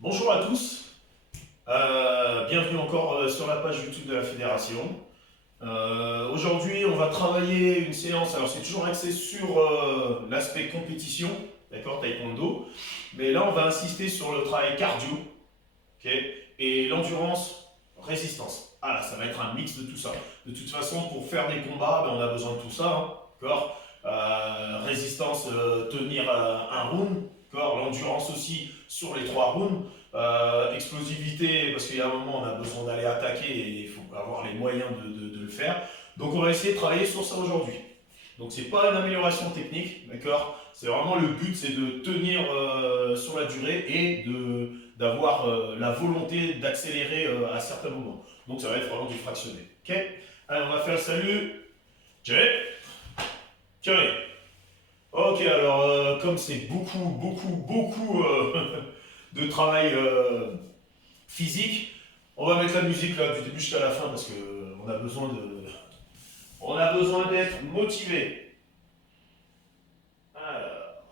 Bonjour à tous, bienvenue encore sur la page YouTube de la Fédération. Aujourd'hui, on va travailler une séance, alors c'est toujours axé sur l'aspect compétition, d'accord, taekwondo, mais là on va insister sur le travail cardio, ok, et l'endurance résistance. Ah là, ça va être un mix de tout ça. De toute façon, pour faire des combats, ben, on a besoin de tout ça, hein, d'accord. Résistance, tenir un round, d'accord. L'endurance aussi sur les trois rounds. Explosivité, parce qu'il y a un moment, on a besoin d'aller attaquer et il faut avoir les moyens de le faire. Donc, on va essayer de travailler sur ça aujourd'hui. Donc, c'est pas une amélioration technique, d'accord. C'est vraiment le but, c'est de tenir sur la durée et d'avoir la volonté d'accélérer à certains moments. Donc ça va être vraiment du fractionné. Ok. Allez, on va faire le salut. Thierry. Thierry. Ok, alors comme c'est beaucoup de travail physique, on va mettre la musique là du début jusqu'à la fin parce que on a besoin d'être motivé. Alors,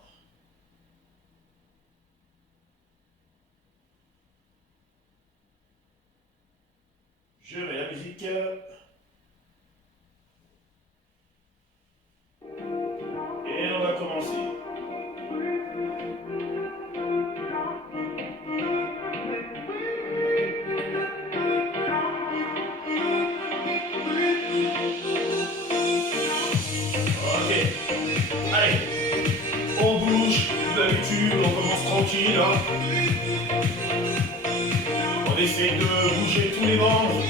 je mets la musique et on va commencer. Ok, allez, on bouge, d'habitude, on commence tranquille, hein. On essaie de bouger tous les membres,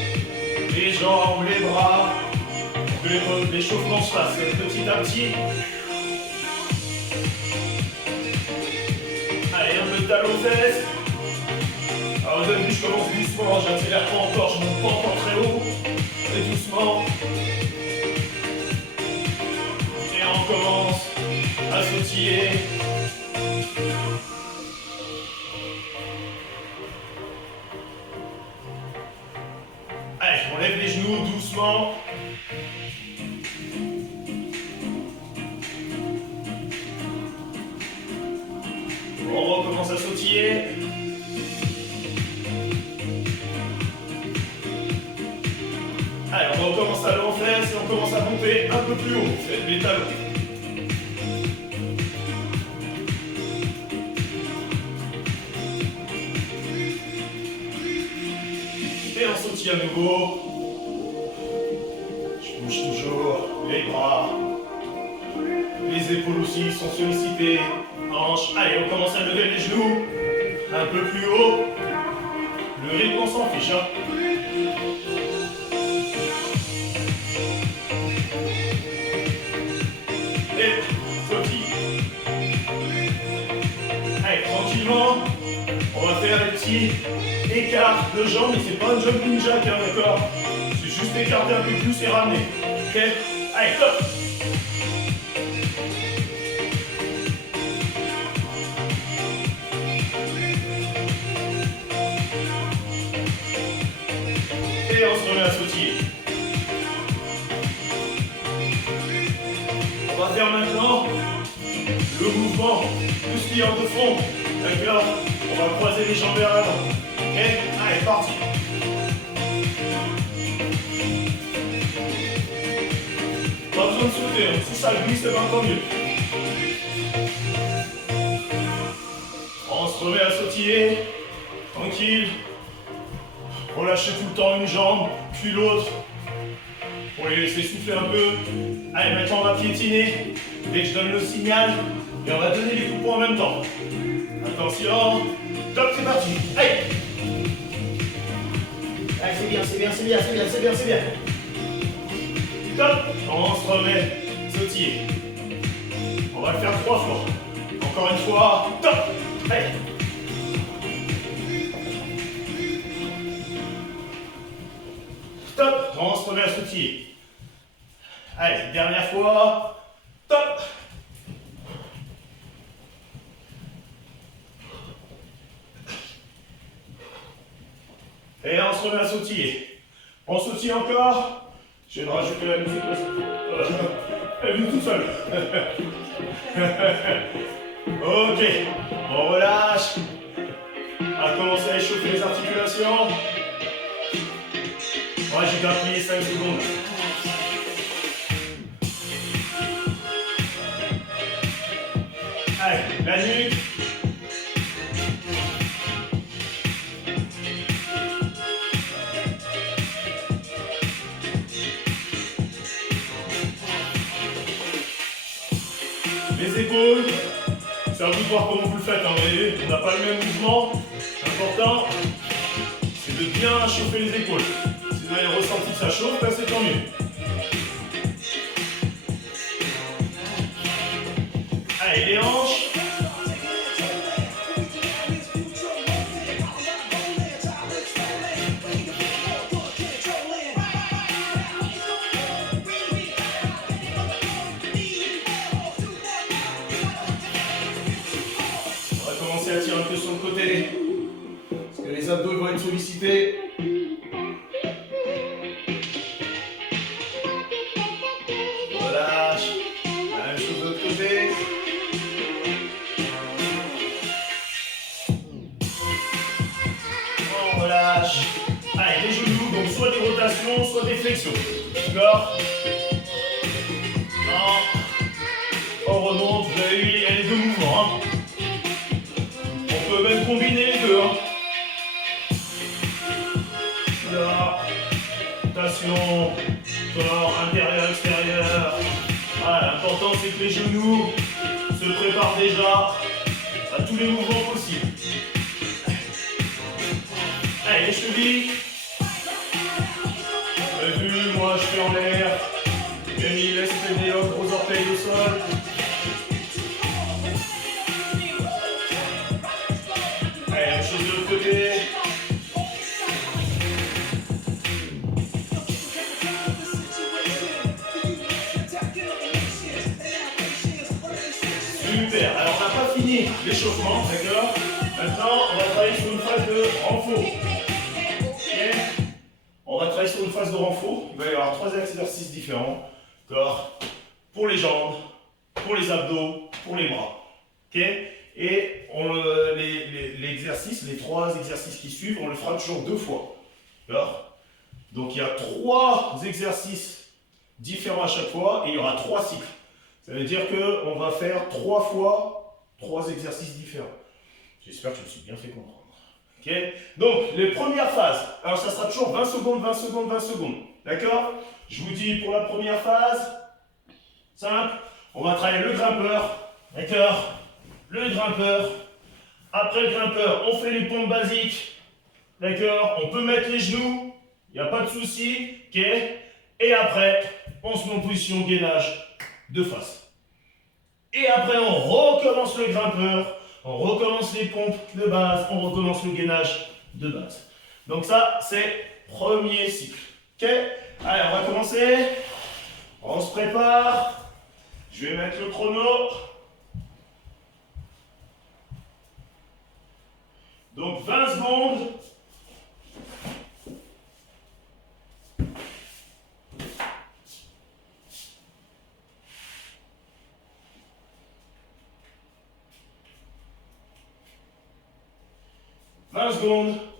les jambes, les bras, pour que l'échauffement se fasse petit à petit. Allez, un peu de talon aux fesses. Alors vous avez vu, je commence doucement, j'accélère pas encore, je monte pas encore très haut. Et doucement. Et on commence à sautiller. Allez, on lève les genoux doucement. On recommence à sautiller. Allez, on recommence à l'en fesses et on commence à monter un peu plus haut. Faites les talons. Et on sautille à nouveau. Je bouge toujours les bras. Les épaules aussi sont sollicitées. Hanches. Allez, on commence à lever les genoux. Un peu plus haut. Le rythme, on s'en fiche, hein. Et sautille. Allez, tranquillement. On va faire des petits écarts de jambes, mais c'est pas un jumping jack, hein, d'accord. C'est juste écarter un peu plus et ramener. Ok. Allez, top. Et on se remet à sautiller. On va faire maintenant le mouvement du skieur de fond. D'accord. On va croiser les jambes vers l'avant. Ok. Allez, parti. Pas besoin de sauter, hein. Si ça glisse, c'est encore mieux. On se remet à sautiller. Tranquille. Relâchez tout le temps une jambe, puis l'autre. Pour les laisser souffler un peu. Allez, maintenant on va piétiner. Dès que je donne le signal, et on va donner les coups de poing en même temps. Attention. Top, c'est parti. Allez. Allez, c'est bien, c'est bien, c'est bien, c'est bien, c'est bien, c'est bien. Top. On se remet. Sautiller. On va le faire 3 fois. Encore une fois. Top. Allez. Top. On se remet à sautiller. Allez, dernière fois. Top. Et on se remet à sautiller. On sautille encore. Je vais rajouter la musique. Elle est venue tout seul. Ok, on relâche. va commencer à échauffer les articulations. Moi, j'ai grappillé 5 secondes. Allez, la nuque. Les épaules. C'est à vous de voir comment vous le faites. Hein, vous voyez, on n'a pas le même mouvement. L'important, c'est de bien chauffer les épaules. Si vous avez ressenti que ça chauffe, ben c'est tant mieux. Allez, les hanches. On va commencer à tirer un peu sur le côté. Parce que les abdos ils vont être sollicités. Relâche. La même chose de l'autre côté. On relâche. Allez, les genoux, donc soit des rotations, soit des flexions. D'accord? On remonte, vous avez vu, il y a les deux mouvements. Hein. On peut même combiner les deux. Hein. Là, rotation, corps intérieur, extérieur. Voilà, l'important c'est que les genoux se préparent déjà à tous les mouvements possibles. Allez, les chevilles. Vous avez vu, moi je fais en l'air. Camille laisse traîner les gros orteils au sol. Allez, même chose de l'autre côté. Super, alors on n'a pas fini l'échauffement, d'accord? Maintenant, on va travailler sur une phase de renfort. Okay. On va travailler sur une phase de renfort. Il va y avoir 3 exercices différents. D'accord? Pour les jambes, pour les abdos, pour les bras. Okay. Et l'exercice, les 3 exercices qui suivent, on le fera toujours 2 fois. D'accord? Donc il y a 3 exercices différents à chaque fois et il y aura 3 cycles. Ça veut dire qu'on va faire 3 fois 3 exercices différents. J'espère que je me suis bien fait comprendre. Okay. Donc, les premières phases. Alors, ça sera toujours 20 secondes, 20 secondes, 20 secondes. D'accord? Je vous dis pour la première phase, simple, on va travailler le grimpeur. D'accord? Le grimpeur. Après le grimpeur, on fait les pompes basiques. D'accord? On peut mettre les genoux. Il n'y a pas de souci. Ok? Et après, on se met en position gainage de face. Et après, on recommence le grimpeur. On recommence les pompes de base, on recommence le gainage de base. Donc ça, c'est premier cycle. Ok? Allez, on va commencer. On se prépare. Je vais mettre le chrono. Donc 20 secondes.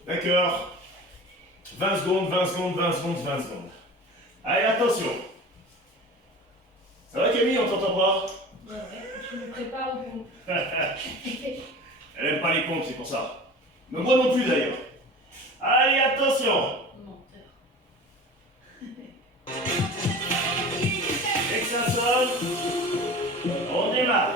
D'accord. 20 secondes, 20 secondes, 20 secondes, 20 secondes. Allez, attention. Ça va Camille, on t'entend pas? Ouais, je me prépare au bout. Elle aime pas les pompes, c'est pour ça. Mais moi non plus d'ailleurs. Allez, attention. Menteur. Dès que ça sonne, on démarre.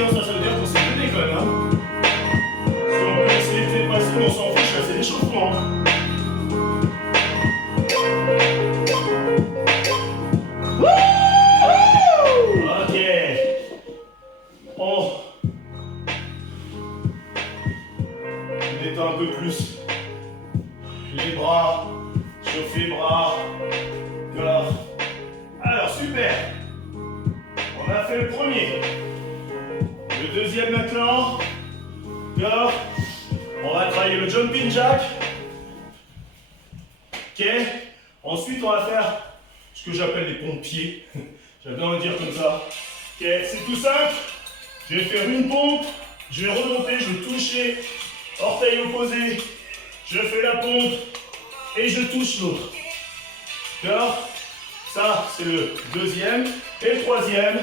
hein, ça veut dire qu'on s'est donné quand même. Hein. Si on peut essayer de faire passer, on s'en fiche, c'est l'échauffement. Ok. On détend un peu plus les bras, chauffer les bras, corps. Alors, super. On a fait le premier. Le deuxième maintenant. Corps. On va travailler le jumping jack. Ok. Ensuite, on va faire ce que j'appelle les pompiers. J'aime bien le dire comme ça. Ok, c'est tout simple. Je vais faire une pompe. Je vais remonter, je vais toucher. Orteil opposé. Je fais la pompe. Et je touche l'autre. D'accord? Ça, c'est le deuxième. Et le troisième,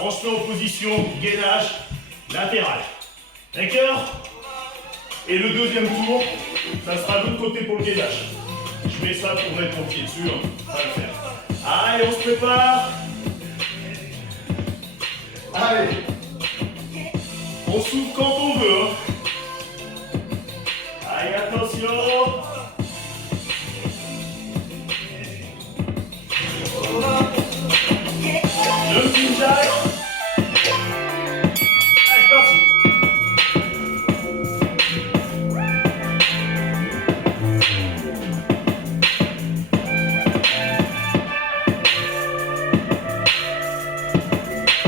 on se met en position gainage latéral. D'accord? Et le deuxième tour, ça sera de l'autre côté pour le gainage. Je mets ça pour mettre mon pied dessus, hein. Ça va le faire. Allez, on se prépare. Allez. On souffle quand on veut. Hein. Allez, attention. Jumping jack. Allez, parti.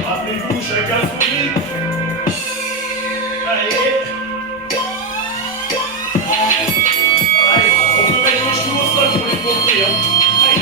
Rappelez-vous, chacun son rythme. Allez. Allez, on peut mettre les genoux au sol pour les pompiers. Hein. Allez.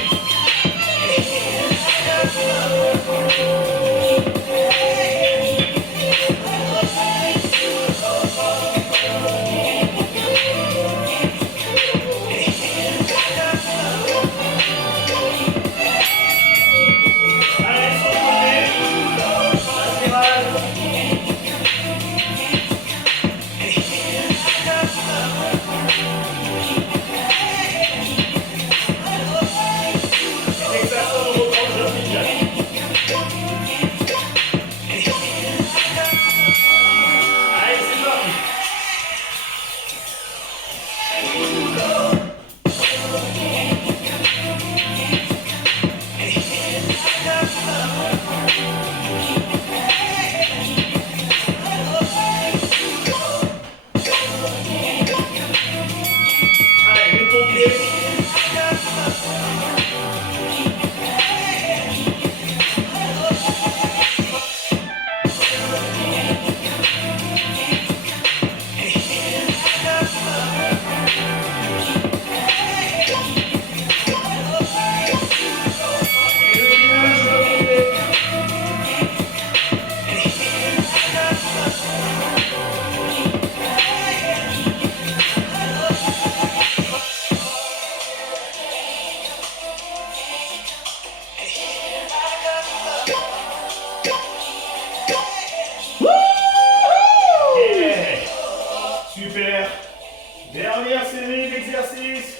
Super. Dernière série d'exercices.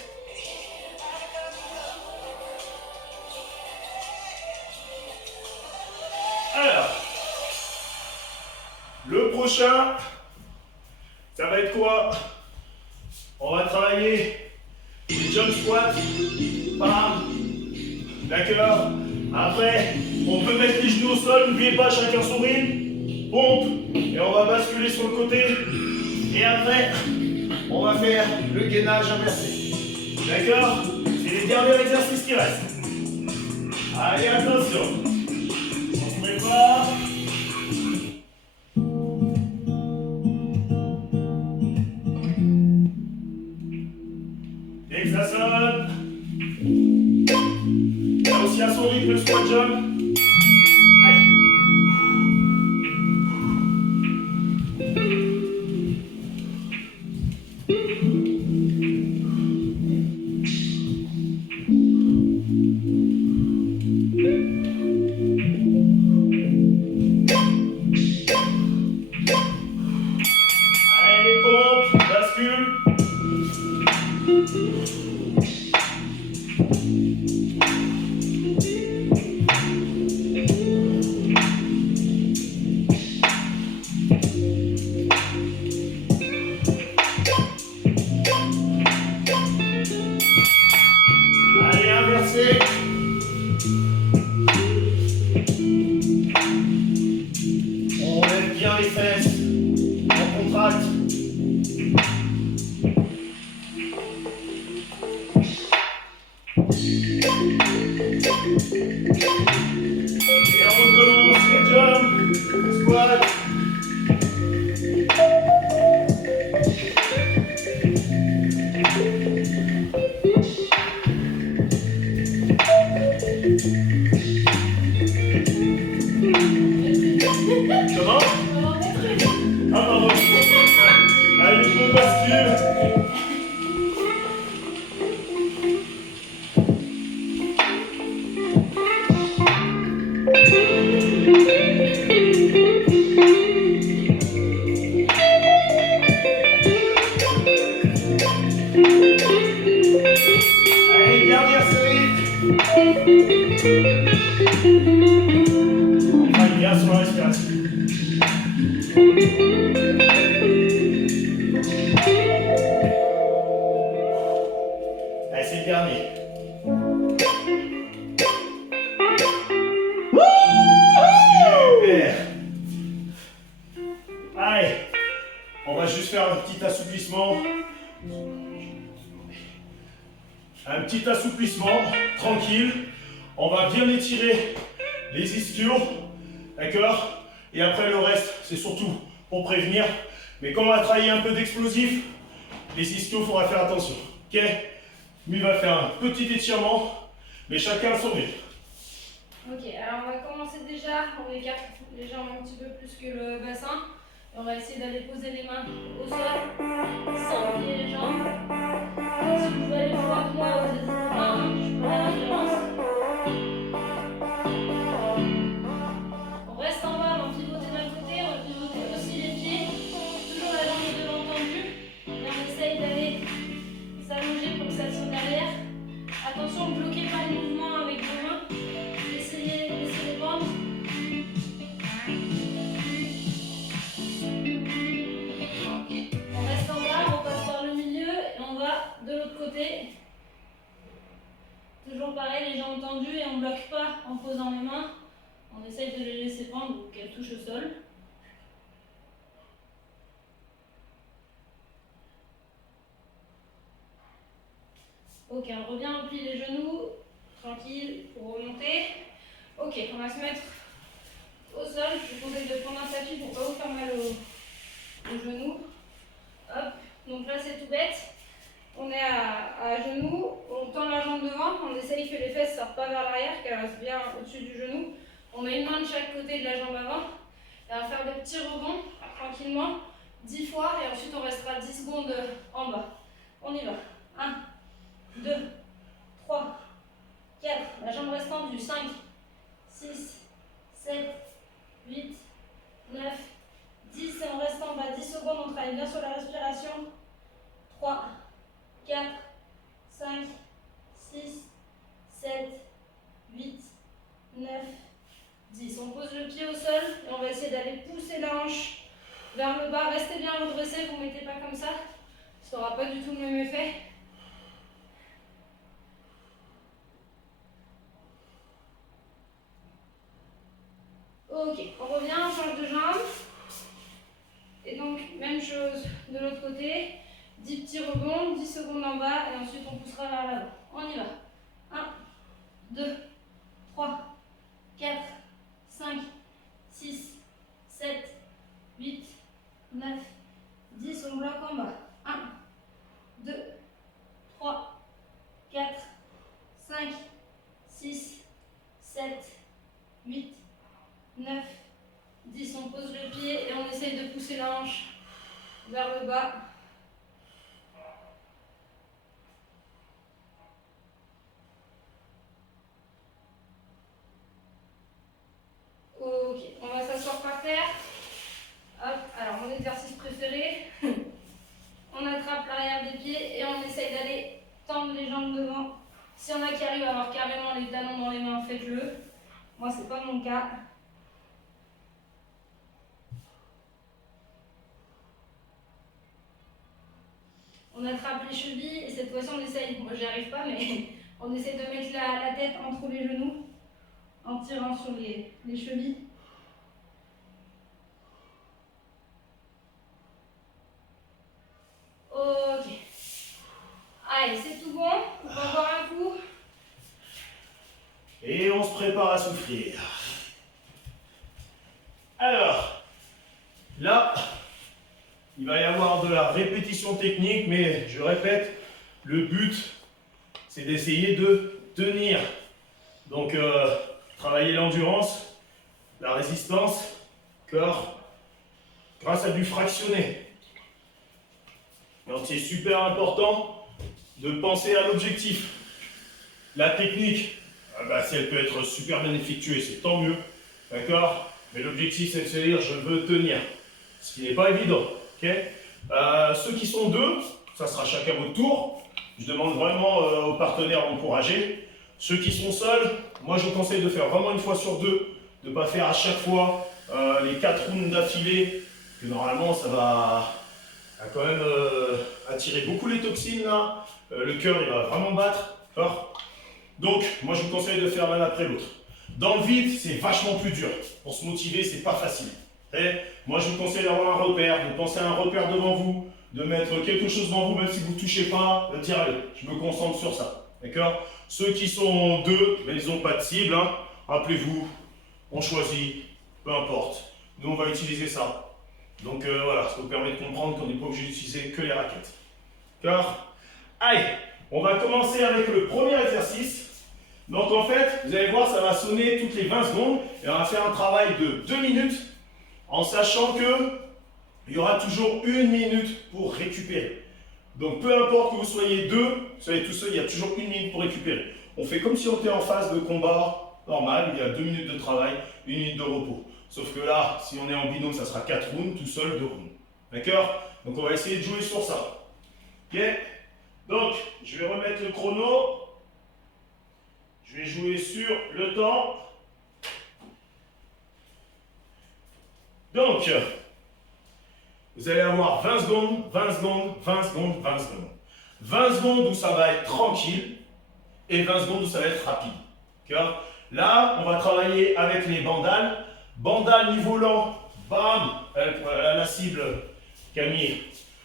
Alors, le prochain, ça va être quoi? On va travailler les jump squats. Bam. D'accord? Après, on peut mettre les genoux au sol, n'oubliez pas, chacun son rythme. Pompe. Et on va basculer sur le côté. Et après, on va faire le gainage inversé. D'accord? C'est les derniers exercices qui restent. Allez, attention. On se prépare. Dès que ça sonne. Là aussi à son rythme, le squat jump. Allez. Allez, pompe, bascule. Et on recommence les jumps, squat. Comment? Ah pardon. Allez, je me bascule. Allez, dernière série. On travaille bien sur la respiration. Allez, c'est le dernier. Super. Allez, on va juste faire un petit assouplissement. Un petit assouplissement, tranquille. On va bien étirer les ischios, d'accord? Et après le reste, c'est surtout pour prévenir. Mais quand on va travailler un peu d'explosif, les ischios, il faudra faire attention. Ok? Lui va faire un petit étirement, mais chacun à son rythme. Ok, alors on va commencer déjà, on écarte les jambes un petit peu plus que le bassin. Et on va essayer d'aller poser les mains au sol, sans plier les jambes. Et si vous voulez aller plus loin que moi, vous n'hésitez pas, hein, je prends la référence. On reste en bas, on va pivoter d'un côté, on va pivoter aussi les pieds. Toujours la jambe de devant tendue. Et on essaye d'aller s'allonger pour que ça soit derrière. Attention, ne bloquez pas les mouvements avec vos mains. Essayez de laisser les bandes. On reste en bas, on passe par le milieu et on va de l'autre côté. Toujours pareil, les jambes tendues et on ne bloque pas en posant les mains. On essaye de les laisser pendre ou qu'elles touchent au sol. Ok, on revient, on plie les genoux, tranquille, pour remonter. Ok, on va se mettre au sol. Je vous conseille de prendre un tapis pour ne pas vous faire mal aux genoux. Hop, donc là c'est tout bête. On est à genoux, on tend la jambe devant, on essaye que les fesses ne sortent pas vers l'arrière, qu'elles restent bien au-dessus du genou. On met une main de chaque côté de la jambe avant. Et on va faire des petits rebonds, tranquillement, 10 fois, et ensuite on restera 10 secondes en bas. On y va. 1, 2, 3, 4, la jambe reste tendue, 5, 6, 7, 8, 9, 10, et on reste en bas, 10 secondes, on travaille bien sur la respiration. 3, 4, 5, 6, 7, 8, 9, 10. On pose le pied au sol et on va essayer d'aller pousser la hanche vers le bas. Restez bien redressé, vous ne mettez pas comme ça. Ça n'aura pas du tout le même effet. Ok, on revient, on change de jambe. Et donc, même chose de l'autre côté. 10 petits rebonds, 10 secondes en bas et ensuite on poussera vers l'avant. On y va. 1, 2, 3, 4, 5, 6, 7, 8, 9, 10. On bloque en bas. 1, 2, 3, 4, 5, 6, 7, 8, 9, 10. On pose le pied et on essaye de pousser la hanche vers le bas. Ok, on va s'asseoir par terre. Hop, alors mon exercice préféré. On attrape l'arrière des pieds et on essaye d'aller tendre les jambes devant. Si on a qui arrive à avoir carrément les talons dans les mains, faites-le. Moi, c'est pas mon cas. On attrape les chevilles et cette fois-ci on essaye, moi j'y arrive pas, mais on essaye de mettre la tête entre les genoux en tirant sur les chevilles. Ok. Allez, c'est tout bon. On va boire un coup. Et on on se prépare à souffrir. Alors, là, il va y avoir de la répétition technique, mais je répète, le but, c'est d'essayer de tenir. Donc, travailler l'endurance, la résistance, corps, grâce à du fractionné. Donc, c'est super important de penser à l'objectif. La technique, si elle peut être super bien effectuée, c'est tant mieux. D'accord? Mais l'objectif, c'est de se dire, je veux tenir. Ce qui n'est pas évident. Okay, ceux qui sont deux, ça sera chacun votre tour. Je demande vraiment aux partenaires d'encourager. Ceux qui sont seuls, moi je vous conseille de faire vraiment une fois sur deux, de ne pas faire à chaque fois les 4 rounds d'affilée, que normalement ça va quand même attirer beaucoup les toxines là. Le cœur il va vraiment battre. Donc moi je vous conseille de faire l'un après l'autre. Dans le vide, c'est vachement plus dur. Pour se motiver, c'est pas facile. Et moi, je vous conseille d'avoir un repère, de penser à un repère devant vous, de mettre quelque chose devant vous, même si vous ne touchez pas, de dire allez, je me concentre sur ça. D'accord? Ceux qui sont deux, ben, ils n'ont pas de cible. Hein. Rappelez-vous, on choisit, peu importe. Nous, on va utiliser ça. Donc voilà, ça vous permet de comprendre qu'on n'est pas obligé d'utiliser que les raquettes. D'accord? Allez, on va commencer avec le premier exercice. Donc en fait, vous allez voir, ça va sonner toutes les 20 secondes et on va faire un travail de 2 minutes en sachant qu'il y aura toujours 1 minute pour récupérer. Donc peu importe que vous soyez deux, vous soyez tout seul, il y a toujours 1 minute pour récupérer. On fait comme si on était en phase de combat normal, il y a 2 minutes de travail, 1 minute de repos. Sauf que là, si on est en binôme, ça sera 4 rounds, tout seul 2 rounds. D'accord? Donc on va essayer de jouer sur ça. Ok? Donc, je vais remettre le chrono. Je vais jouer sur le temps. Donc, vous allez avoir 20 secondes, 20 secondes, 20 secondes, 20 secondes. 20 secondes où ça va être tranquille et 20 secondes où ça va être rapide. D'accord? Là, on va travailler avec les bandales. Bandale niveau lent, bam, la cible, Camille.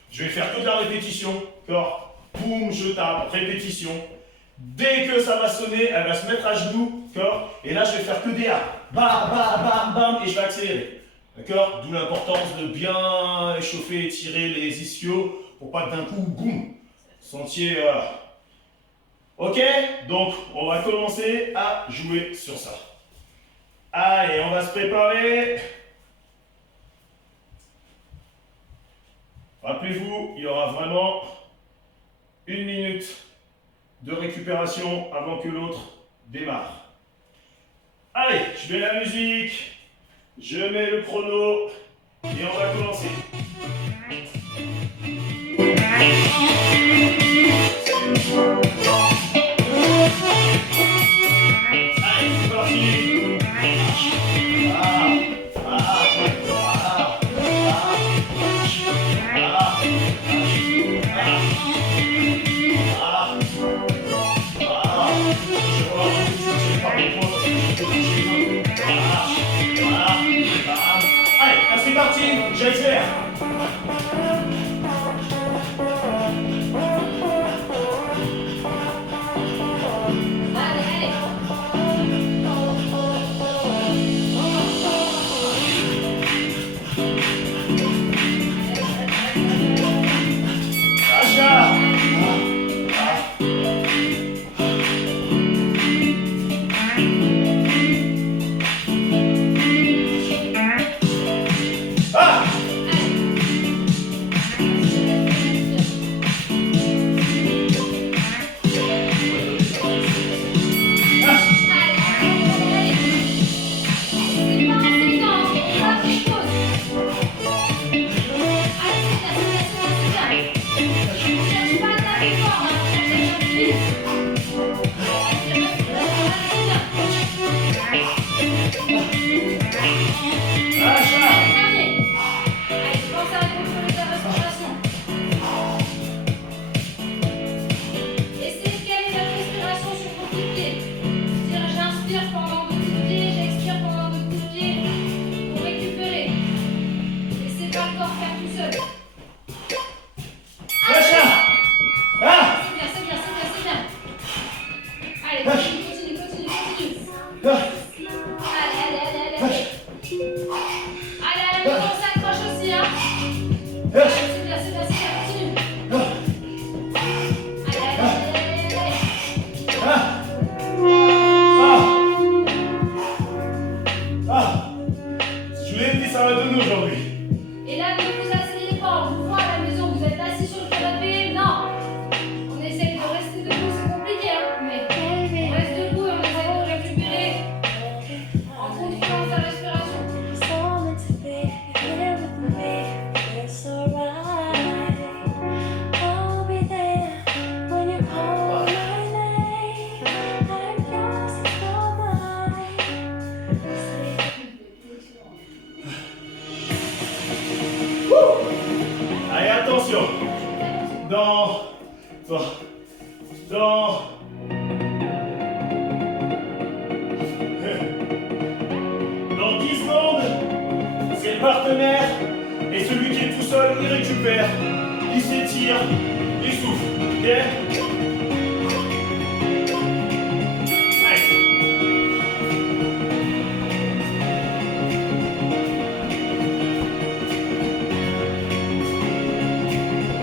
Je vais faire toute la répétition. D'accord? Boum, je tape, répétition. Dès que ça va sonner, elle va se mettre à genoux. D'accord? Et là, je vais faire que des A. Bam, bam, bam, bam, et je vais accélérer. D'accord? D'où l'importance de bien échauffer et tirer les ischios pour pas que d'un coup, boum, sentier. Ok? Donc, on va commencer à jouer sur ça. Allez, on va se préparer. Rappelez-vous, il y aura vraiment 1 minute de récupération avant que l'autre démarre. Allez, je mets la musique. Je mets le chrono et on va commencer. Allez, c'est parti. Allez, c'est parti, j'accélère. donné aujourd'hui. Et là, ne vous asseyez pas, on vous voit à la maison, vous êtes assis sur le canapé. Non. On essaye de rester debout, c'est compliqué, hein, mais on reste debout et on essaye de récupérer en contrôlant sa respiration. Allez, attention. Dans 10 secondes, c'est le partenaire et celui qui est tout seul, il récupère, il s'étire, il souffle. Ok? Allez.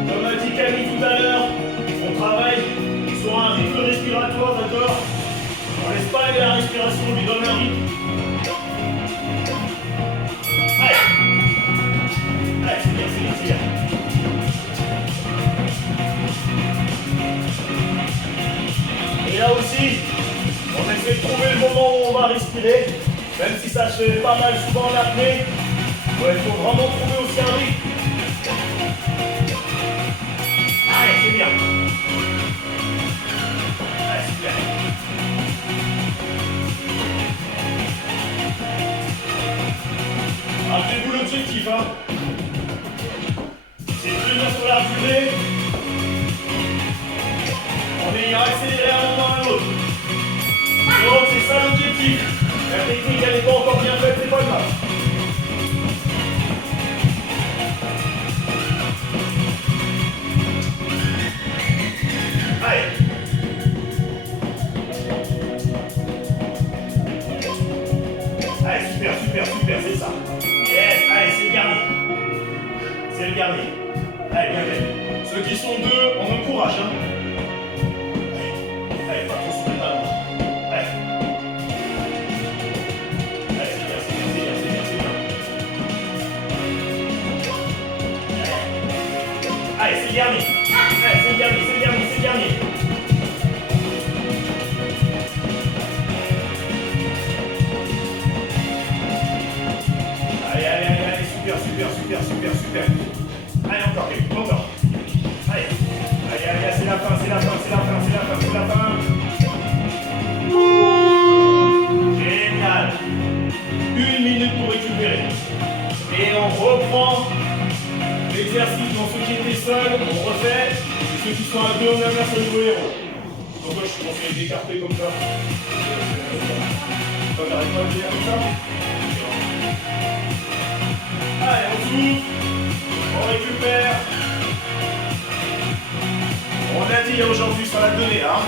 Comme a dit Camille tout à l'heure, on travaille sur un rythme respiratoire, d'accord? On laisse pas aller la respiration, on lui donne un rythme. Allez, c'est bien, c'est bien, c'est bien. Et là aussi, on essaie de trouver le moment où on va respirer, même si ça se fait pas mal souvent en apnée. Ouais, il faut vraiment trouver aussi un rythme. Allez, c'est bien. Allez, super. Rappelez-vous l'objectif, hein. C'est de tenir sur la durée en ayant accéléré un moment à l'autre. Donc c'est ça l'objectif. La technique elle n'est pas encore bien faite, c'est pas grave. Allez. Allez, super, super, super, c'est ça. Yes, allez, c'est le dernier. C'est le dernier. Allez, bien fait. Ceux qui sont deux, on encourage, hein. Allez, pas trop sur les talons. Allez. Allez, c'est bien, c'est bien, c'est bien, c'est bien, c'est bien. Allez, c'est le dernier. Allez, c'est le dernier, c'est le dernier, c'est le dernier. Allez, allez, allez, allez, super, super, super, super, super. Allez, encore, encore. Allez, allez, allez, c'est la fin, c'est la fin, c'est la fin, c'est la fin, c'est la fin. Génial. 1 minute pour récupérer. Et on reprend l'exercice dans ceux qui étaient seuls, on refait. Et ceux qui sont à deux, on inverse le nouveau héros. Donc moi, je suis conseillé d'écarter comme ça. Ça n'arrive pas à le dire comme ça. Allez, on souffle, on récupère. On a dit aujourd'hui sur la donnée, hein.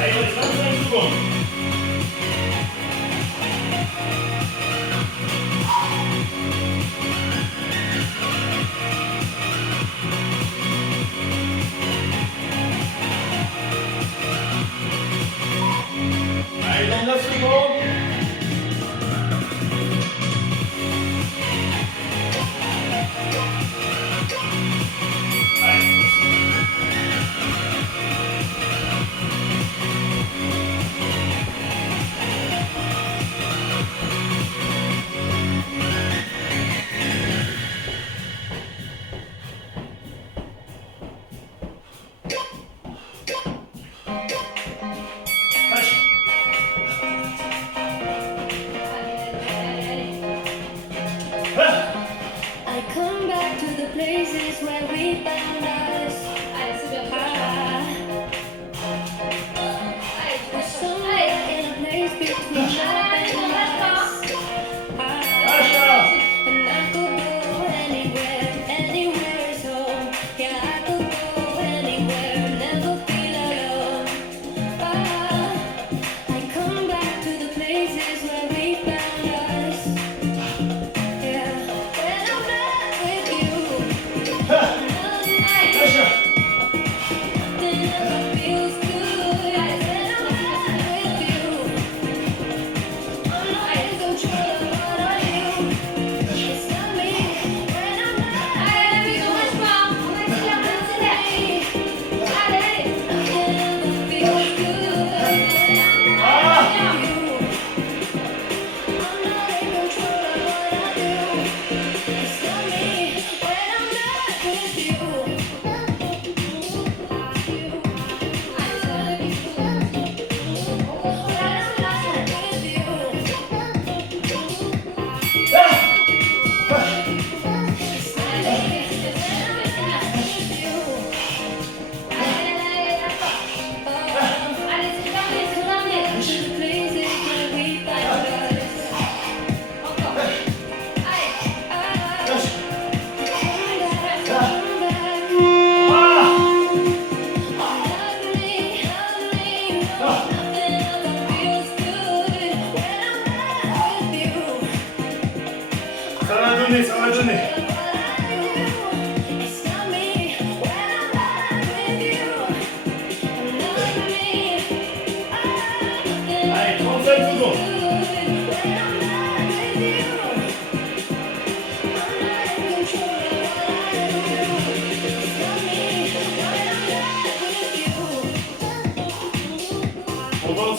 Allez, on est 25 secondes. Allez, dans 9 secondes.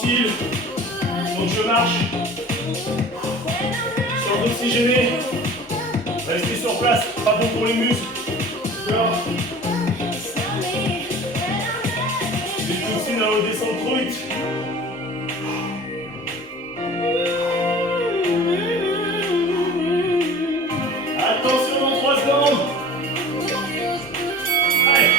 tranquille. Donc je marche sur l'oxygéné. Restez sur place, pas bon pour les muscles. D'accord. Les toxines à redescendre trop vite. Attention dans 3 secondes. Allez.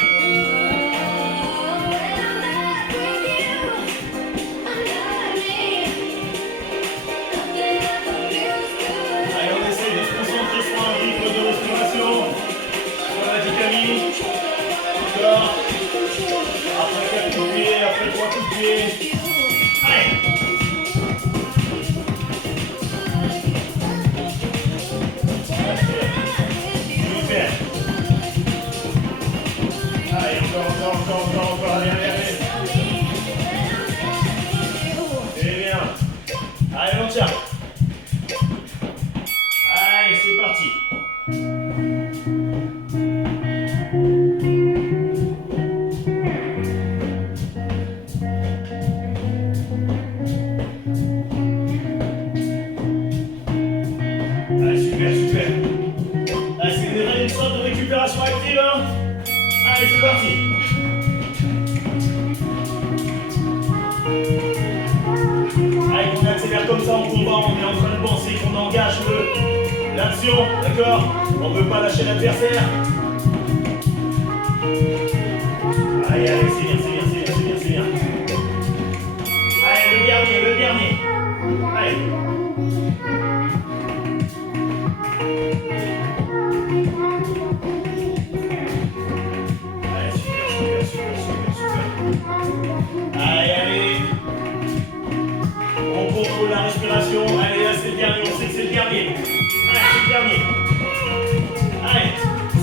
Allez, on essaie de se concentrer sur un rythme de respiration. Sur la dynamique. D'accord. Après 4 coups de pied, après 3 coups de pied. Allez. Super. Allez, encore, allez. C'est bien. Allez, on tient. Allez, c'est parti. Allez, super. Allez, c'est une sorte de récupération active, hein. Allez, c'est parti. Allez, on accélère comme ça en combat, on est en train de penser qu'on engage l'action, d'accord? On ne veut pas lâcher l'adversaire. Allez, c'est bien. Allez, le dernier. Allez. Allez, super. Allez. On contrôle la respiration. Allez, là, c'est le dernier. On sait que c'est le dernier. Allez, c'est le dernier. Allez.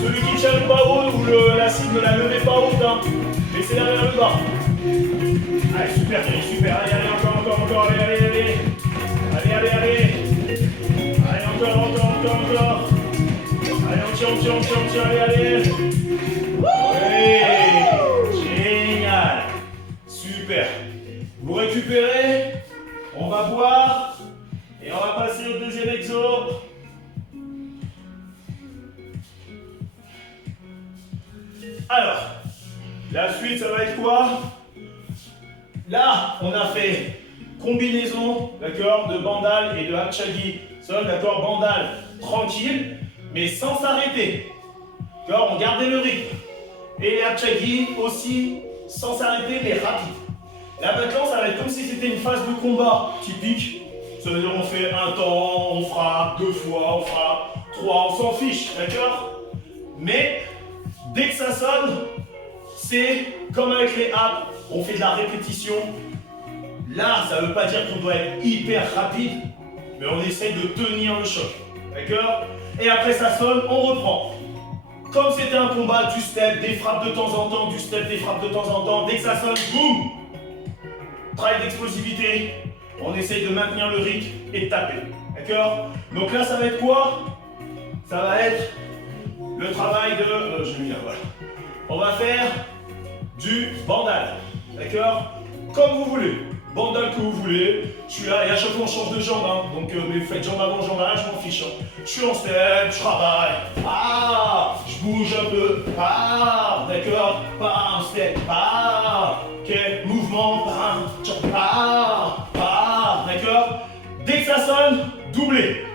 Celui qui tient le pas haut ou la cible ne la levez pas haute, hein. Laissez-la vers le bas. Allez, super. Allez, encore. Allez. Allez, encore. Allez, on tient. Allez. Oui. Génial. Super. Vous récupérez. On va boire. Et on va passer au deuxième exo. Alors, la suite, ça va être quoi? Là, on a fait combinaison, d'accord, de bandal et de Hapchagi. Sol, d'accord, bandal tranquille, mais sans s'arrêter. D'accord, on gardait le rythme. Et les Hapchagi aussi, sans s'arrêter, mais rapide. Là maintenant, ça va être comme si c'était une phase de combat typique. Ça veut dire on fait un temps, on frappe 2 fois, on frappe 3, on s'en fiche, d'accord? Mais dès que ça sonne, c'est comme avec les apps, on fait de la répétition. Là, ça ne veut pas dire qu'on doit être hyper rapide, mais on essaye de tenir le choc, d'accord? Et après ça sonne, on reprend. Comme c'était un combat, du step, des frappes de temps en temps, du step, des frappes de temps en temps. Dès que ça sonne, boum! Travail d'explosivité, on essaye de maintenir le rythme et de taper, d'accord? Donc là, ça va être quoi? Ça va être le travail de... je vais là, voilà. On va faire du bandal, d'accord? Comme vous voulez, bandal que vous voulez. Je suis là et à chaque fois on change de jambe, hein. Donc mais vous faites jambe avant, jambe arrière, je m'en fiche, hein. Je suis en step, je travaille, je bouge un peu, d'accord? Pas en step, ok, mouvement, d'accord? Dès que ça sonne, doublé.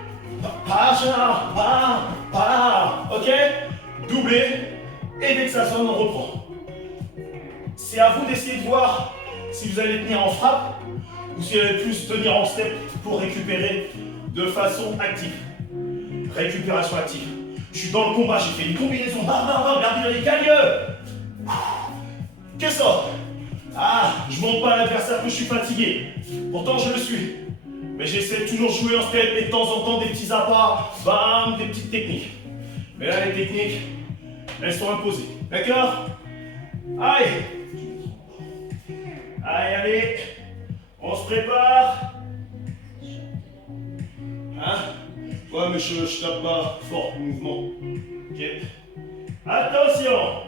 Ok? Doublé. Et dès que ça sonne, on reprend. C'est à vous d'essayer de voir si vous allez tenir en frappe ou si vous allez plus tenir en step pour récupérer de façon active. Récupération active. Je suis dans le combat, j'ai fait une combinaison. Regardez les calieux. Qu'est-ce que ça? Je montre pas à l'adversaire que je suis fatigué. Pourtant, je le suis. Mais j'essaie de toujours jouer en step et de temps en temps des petits apparts, des petites techniques. Mais là, les techniques, elles sont imposées. D'accord? Allez, on se prépare. Ouais, mais je tape pas fort le mouvement. Ok. Attention.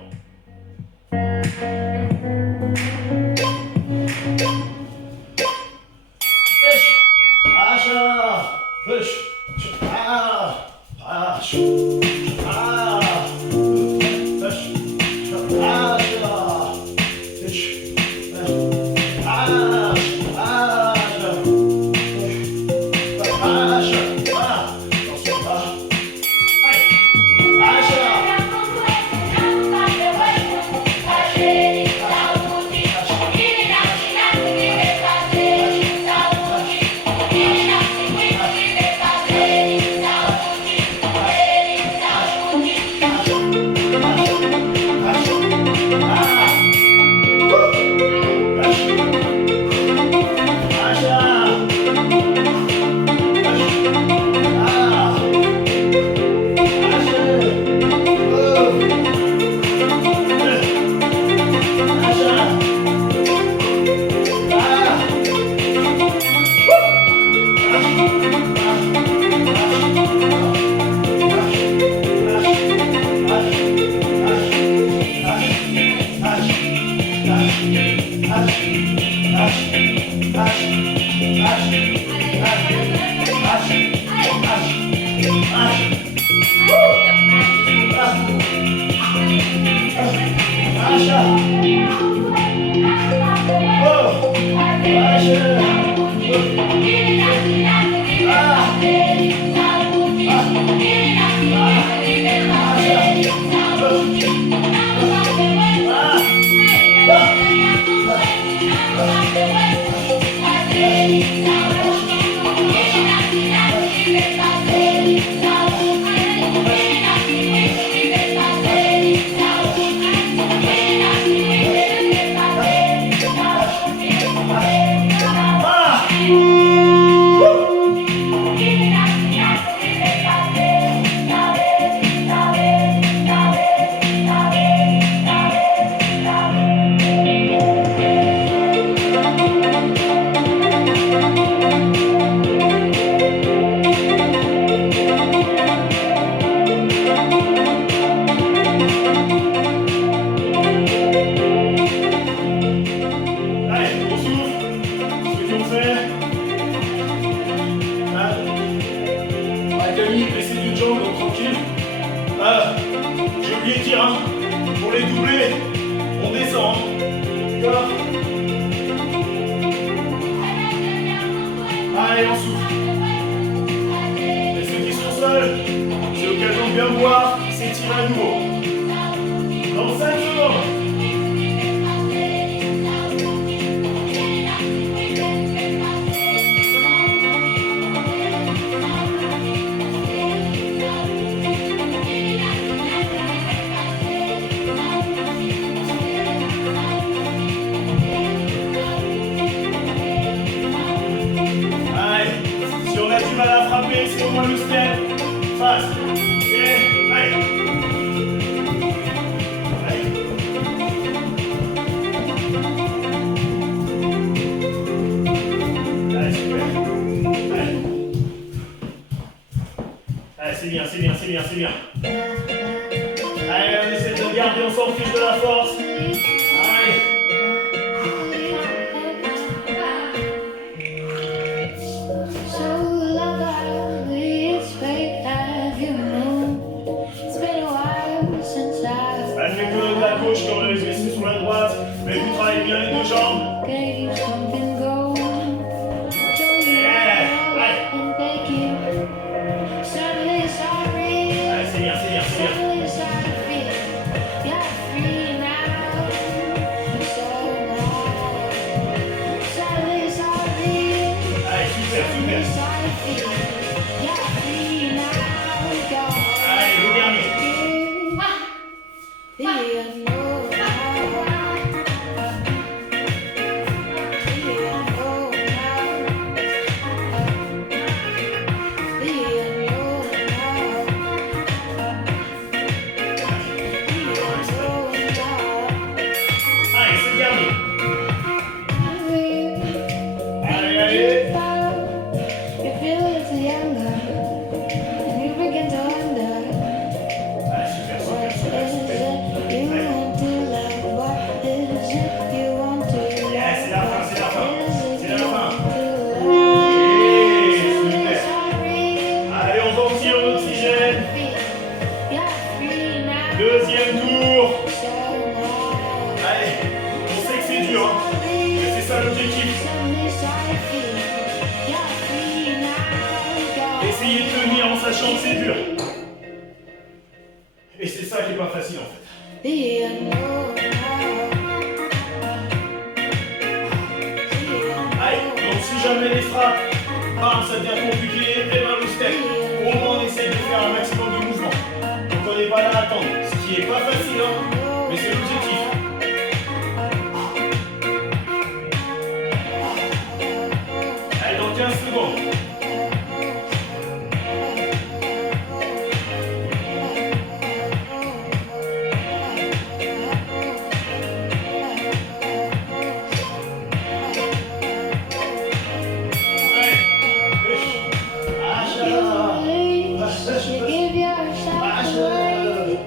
You give yourself away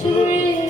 to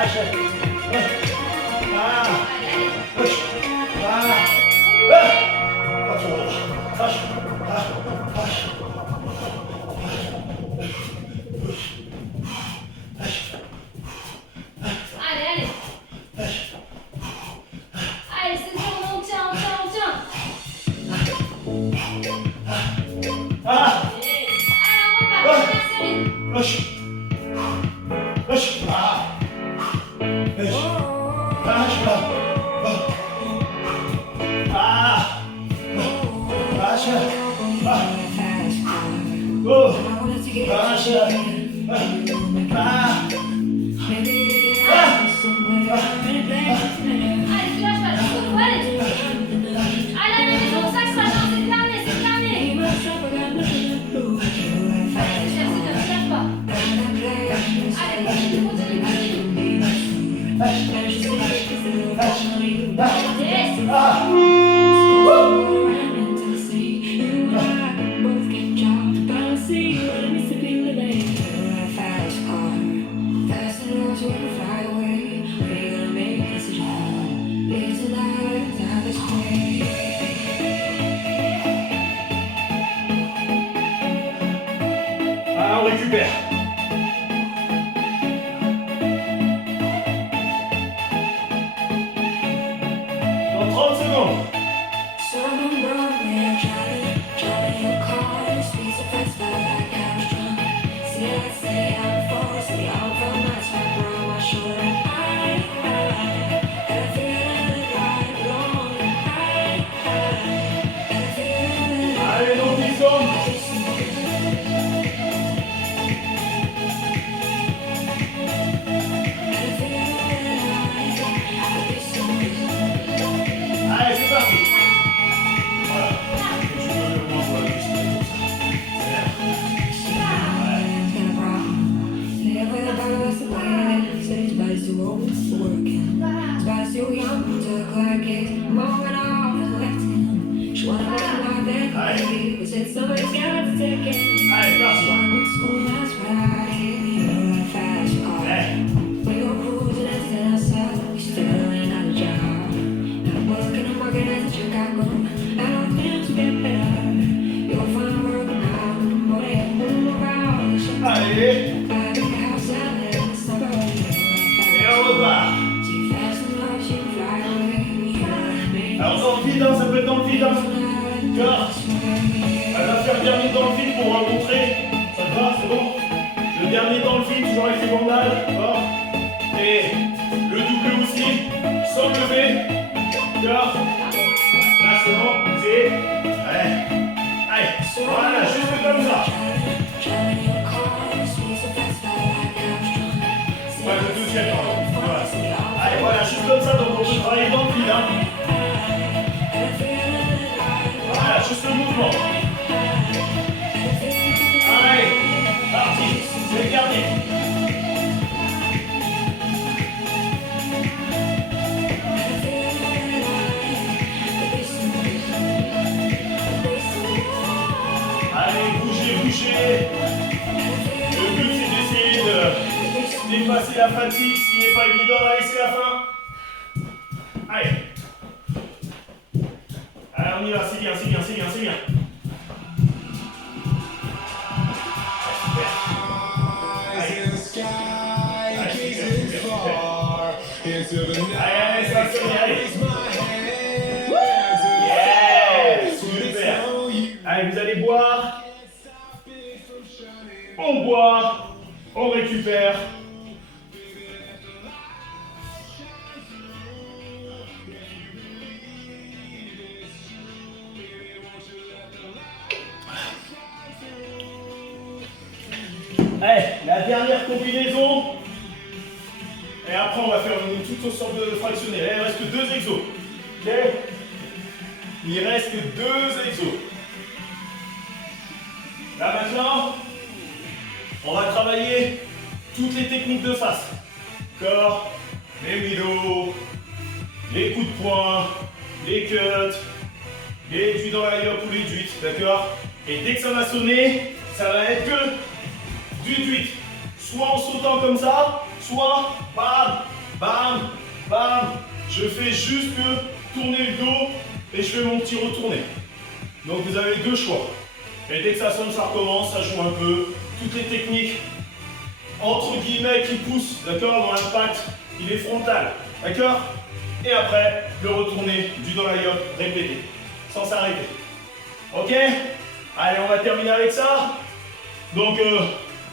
Lâche. Ah. Push. Ah. Pas trop. Lâche. Lâche. Allez, allez. Allez, c'est bon, on tient, on tient, on tient. Ah. Yes. Allez, on repart, première série. Lâche. Lâche. Ah. Lâche. Lâche pas. Ah. Lâche. Ah. Oh. Lâche. Ah. Allez, tu lâches pas, jusqu'au bout, allez. Allez, allez, c'est bon, ça que ça change, c'est terminé, c'est terminé. Chef, c'est bien, tu lâches pas. Allez, continue, continue, continue. Yes. Ah. Ah, on récupère. Dans 30 secondes. Allez, dans 10 secondes. Allez, c'est parti. Voilà. Tu peux le moins pour la cuisse, comme Allez, parti. Allez. Et on repart. Alors dans le vide, hein, ça peut être dans le vide. Hein. Tu vois, elle va faire le dernier dans le vide pour montrer. Ça te va, c'est bon. Le dernier dans le vide, toujours avec les bandales. Bon. Et le double aussi, sans lever. Tu vois. Là c'est bon, c'est. Allez. Allez, voilà, juste comme ça. Ouais, le deuxième, pardon. Voilà. Allez, voilà, juste comme ça, donc on peut travailler dans le vide. Hein. Voilà, juste le mouvement. Allez, parti, c'est le dernier. Allez, bougez, bougez. Le but c'est d'essayer de dépasser la fatigue. Ce qui n'est pas évident, allez, c'est la fin. Allez. Allez, on y va, c'est bien, c'est bien, c'est bien, c'est bien. Allez, ça se met, allez. Yeah, super. Allez, vous allez boire. On boit. On récupère. Allez, la dernière combinaison. Et après, on va faire une toute sorte de fractionné. Allez, il reste que 2 exos. Ok? Il reste que 2 exos. Là maintenant, on va travailler toutes les techniques de face. Corps, les middle, les coups de poing, les cuts, les duits dans la yoke ou les duits, d'accord? Et dès que ça va sonner, ça va être que du duit. Soit en sautant comme ça, soit bam, bam. Je fais juste que tourner le dos et je fais mon petit retourné. Donc vous avez deux choix. Et dès que ça sonne, ça recommence, ça joue un peu. Toutes les techniques, entre guillemets, qui poussent, d'accord, dans l'impact, il est frontal, d'accord. Et après, le retourné du dans la yoke, répété, sans s'arrêter. Ok? Allez, on va terminer avec ça. Donc,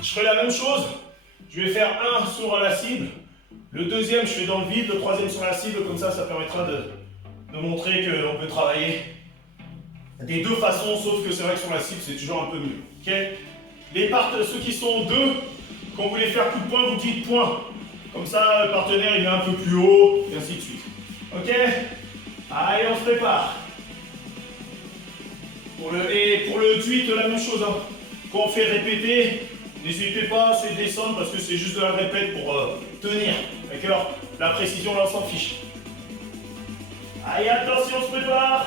je ferai la même chose. Je vais faire un sur la cible. Le deuxième, je fais dans le vide. Le troisième sur la cible. Comme ça permettra de montrer qu'on peut travailler des deux façons. Sauf que c'est vrai que sur la cible, c'est toujours un peu mieux. Ok? Les ceux qui sont deux, quand vous voulez faire coup de poing, vous dites point. Comme ça, le partenaire, il est un peu plus haut, et ainsi de suite. Ok? Allez, on se prépare. Et pour le tweet, la même chose. Hein. Quand on fait répéter, n'hésitez pas à se descendre parce que c'est juste de la répète pour tenir. D'accord? La précision, là, on s'en fiche. Allez, attention, on se prépare.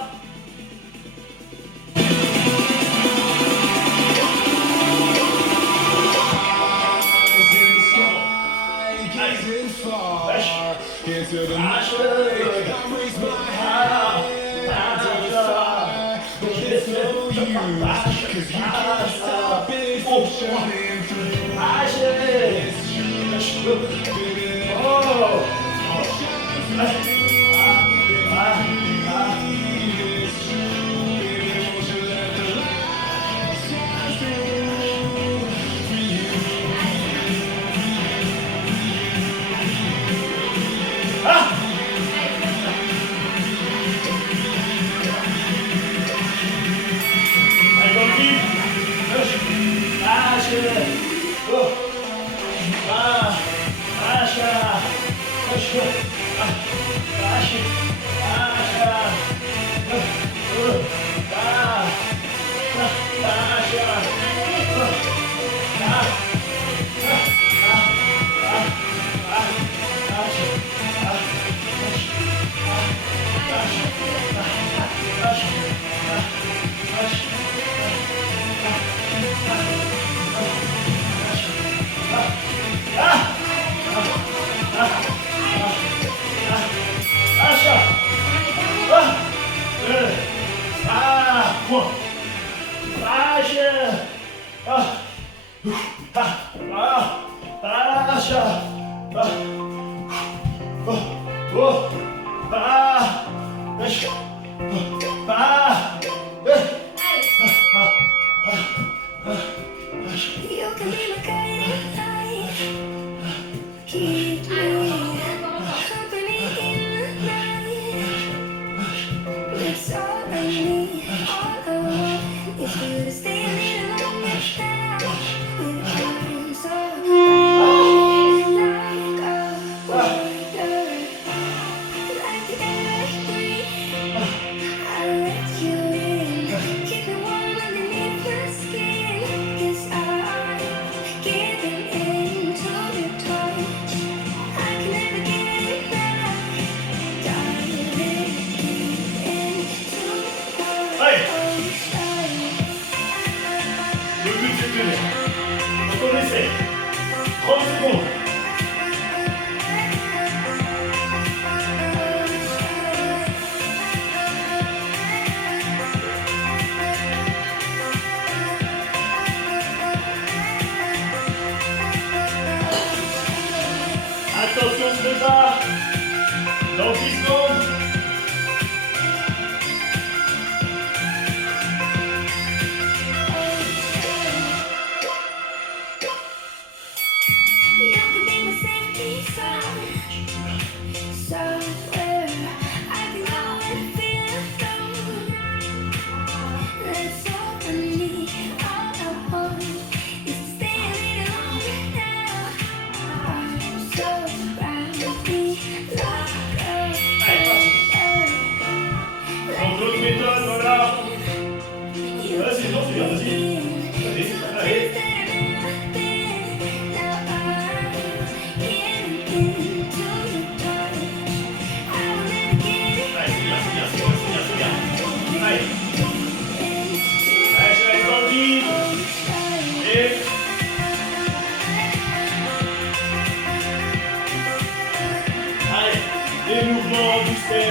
des mouvements booster.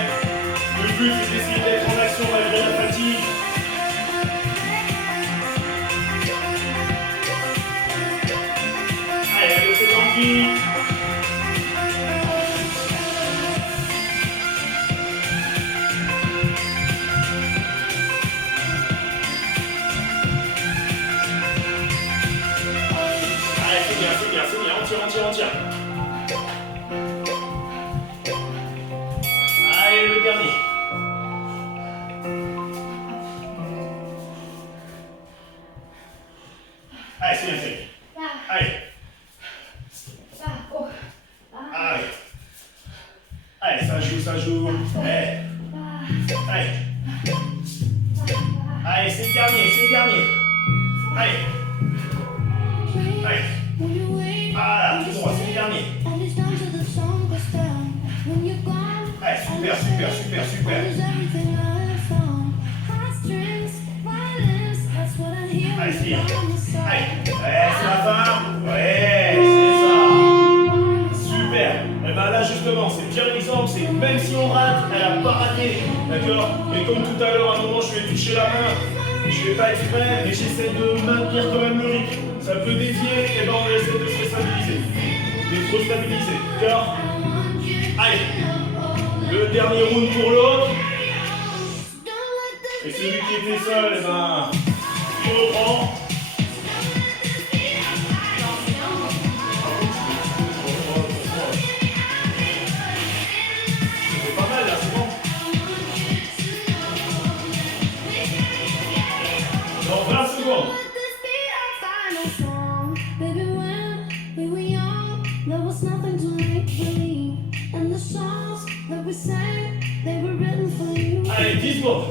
Le but c'est d'essayer d'être en action malgré la fatigue. Allez, c'est l'envie. Allez, c'est bien, on tire. Allez, le dernier. Allez, c'est bien. Allez. Allez. Allez, ça joue. Allez. Allez. Allez, c'est le dernier. Allez. Allez. Voilà, tout droit, c'est le dernier. Allez, super. Allez, c'est bien. Allez, c'est la fin. Ouais, c'est ça. Super. Et bien là, justement, c'est bien l'exemple. C'est même si on rate, elle n'a pas raté. D'accord. Mais comme tout à l'heure, à un moment, je vais toucher la main. Je ne fais pas exprès, mais j'essaie de maintenir quand même le rythme. Ça peut dévier, et ben on essaie de se stabiliser. De se stabiliser. D'accord. Allez. Le dernier round pour l'autre. Et celui qui était seul, et ben, il reprend. C'est pas mal là, c'est bon. Dans 20 secondes. Allez, 10 secondes.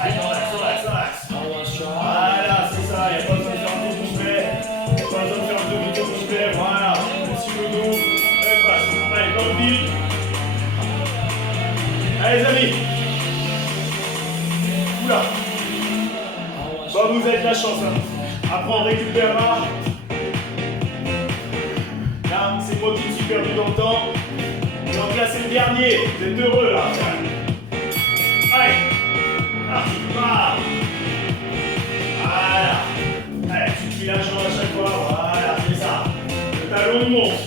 Allez, relax, relax, relax. Voilà, c'est ça, il n'y a pas besoin de faire un tour complet. Il n'y a pas besoin de faire un demi-tour complet. Voilà, petit le dos. Allez, face. Allez, dans le vide. Allez, les amis. Oula. Bon, vous avez de la chance. Hein. Après, on récupérera. Là, c'est moi qui me suis perdu dans le temps. Donc là, c'est le dernier. Vous êtes heureux, là. Allez. Ah. Voilà. Allez, tu la jambe à chaque fois. Voilà, c'est ça. Le talon, il monte.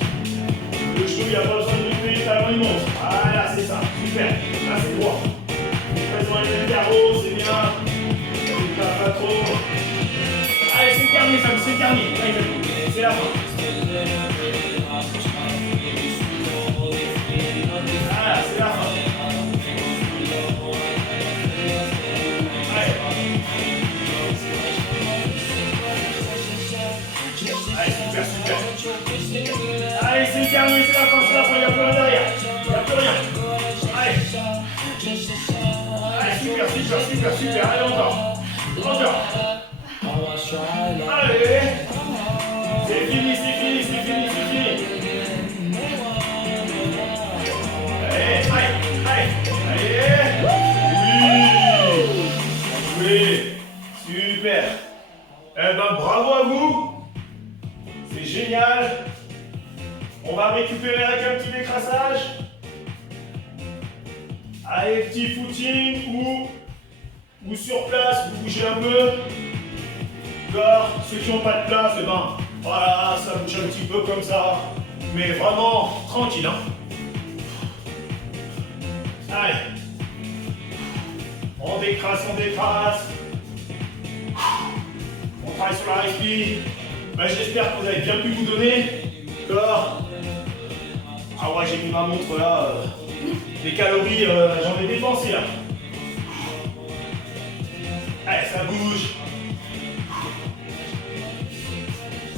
Le genou, il n'y a pas besoin de reculer. Le talon, il monte. Voilà, c'est ça. Super. Là, c'est droit. Présent les interros, c'est bien. Pas trop. Allez, c'est terminé, ça c'est terminé. Allez, c'est la fin. Voilà, c'est la fin. Allez, super, super. Allez, c'est terminé, c'est la fin, il n'y a plus rien derrière. Il n'y a plus rien. Allez. Allez, super, super, super, super. Allez, encore. Encore. Allez. C'est fini, c'est fini, c'est fini, c'est fini. Allez, allez, allez. Allez. Oui. Oui. Super. Eh ben, bravo à vous. C'est génial. On va récupérer avec un petit décrassage. Allez, petit footing ou sur place, vous bougez un peu. D'accord. Ceux qui n'ont pas de place, eh ben, voilà, ça bouge un petit peu comme ça. Mais vraiment, tranquille, hein. Allez. On décrasse, on décrasse. On travaille sur la récup. Ben, j'espère que vous avez bien pu vous donner. D'accord. Ah ouais, j'ai mis ma montre là. Les calories, j'en ai dépensé là. Allez, ça bouge.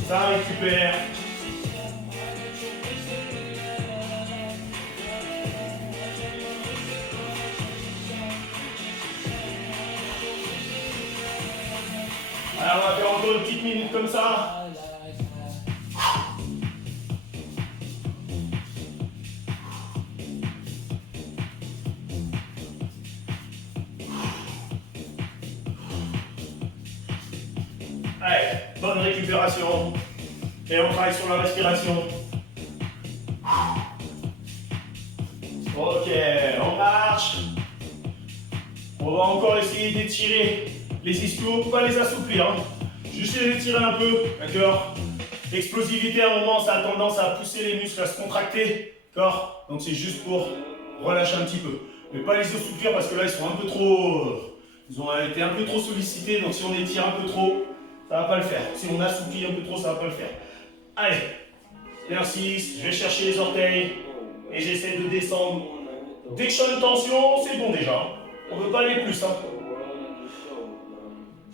Ça récupère. Alors, on va faire encore une petite minute comme ça. Allez, bonne récupération. Et on travaille sur la respiration. Ok, on marche. On va encore essayer d'étirer les ischios, pas les assouplir. Hein. Juste les étirer un peu, d'accord. L'explosivité à un moment, ça a tendance à pousser les muscles à se contracter, d'accord. Donc c'est juste pour relâcher un petit peu. Mais pas les assouplir parce que là ils sont un peu trop... ils ont été un peu trop sollicités, donc si on étire un peu trop, ça va pas le faire. Si on assouplit un peu trop, ça va pas le faire. Allez, exercice, je vais chercher les orteils et j'essaie de descendre. Dès que je sens une tension, c'est bon déjà. On ne veut pas aller plus. Hein.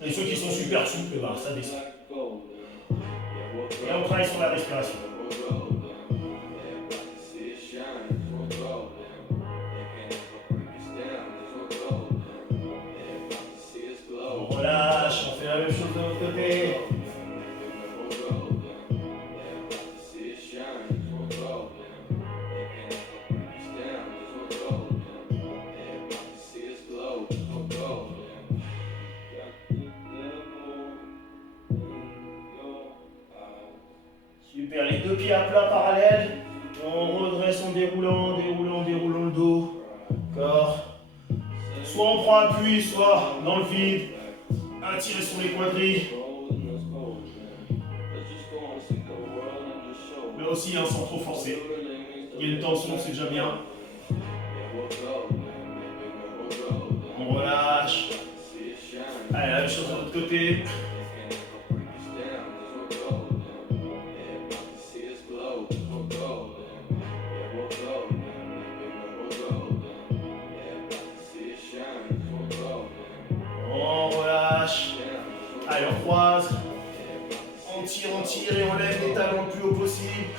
Et ceux qui sont super souples, ben, ça descend. Et on travaille sur la respiration. On relâche, on fait la même chose de l'autre côté. Super, les deux pieds à plat parallèles. On redresse en déroulant, déroulant, déroulant le dos. D'accord. Soit on prend appui, soit dans le vide. Attirer sur les quadrilles. Mais aussi hein, sans trop forcer. Il y a une tension, c'est déjà bien. On relâche. Allez, la même chose de l'autre côté. On relâche. Allez, on croise. On tire et on lève les talons le plus haut possible.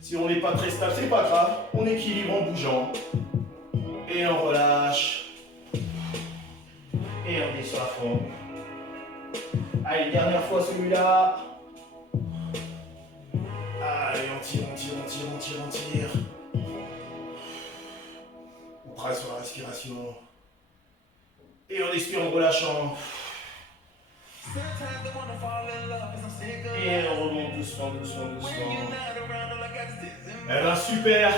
Si on n'est pas très stable, c'est pas grave. On équilibre en bougeant. Et on relâche. Et on descend à fond. Allez, dernière fois celui-là. Allez, on tire. On travaille sur la respiration. Et on expire en relâchant. Et on remonte doucement. Eh ben super.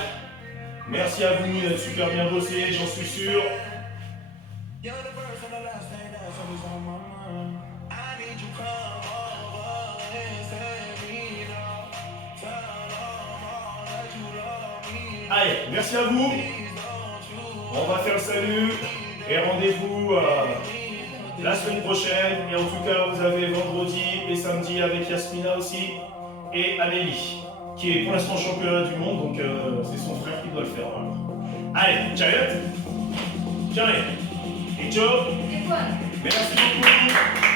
Merci à vous, vous êtes super bien bossé, j'en suis sûr. Allez, merci à vous. On va faire le salut et rendez-vous la semaine prochaine. Et en tout cas, vous avez vendredi et samedi avec Yasmina aussi et Amélie, qui est pour l'instant championnat du monde, donc c'est son frère qui doit le faire. Allez, ciao. Et ciao. Et quoi? Merci beaucoup.